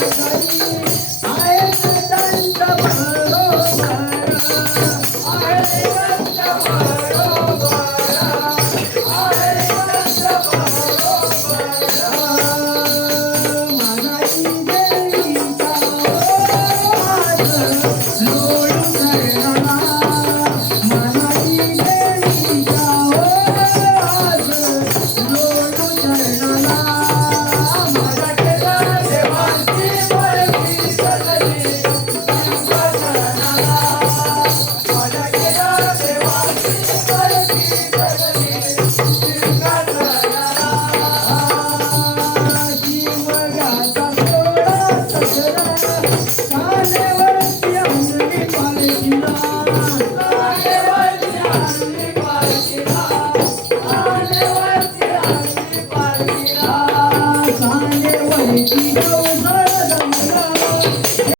Thank Thank you.